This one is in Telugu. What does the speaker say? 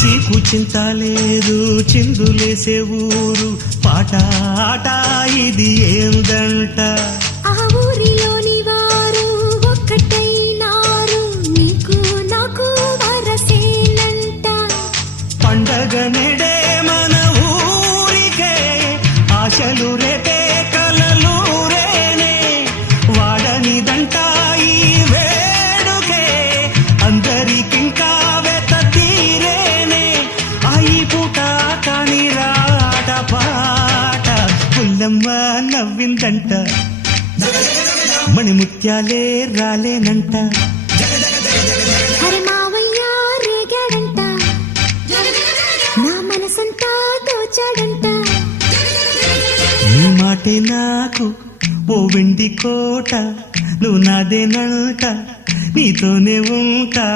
చీకు చింత లేదు చిందులేసే ఊరు పాట ఆట ఇది ఏందంట ఆ ఊరిలోని వారు ఒక్కటైనారు నీకు నాకు వరసేనంట పండగ నెడే మన ఊరికే ఆశలు రేపే కలలు రేనే వాడనిదంట ఈ వేడుకే అందరికింకా వెత తీరేనే అయి పూట కాని రాట పాట పుల్లమ్మ నవ్విందంట మణిముత్యాలే రాలేనంట అరే మావయ్య రేగాడంట నా మనసంతా దోచాడంట నీ మాటే నాకు ఓ వెండి కోట నువ్వు నాదేనంట నీతోనే ఉంటా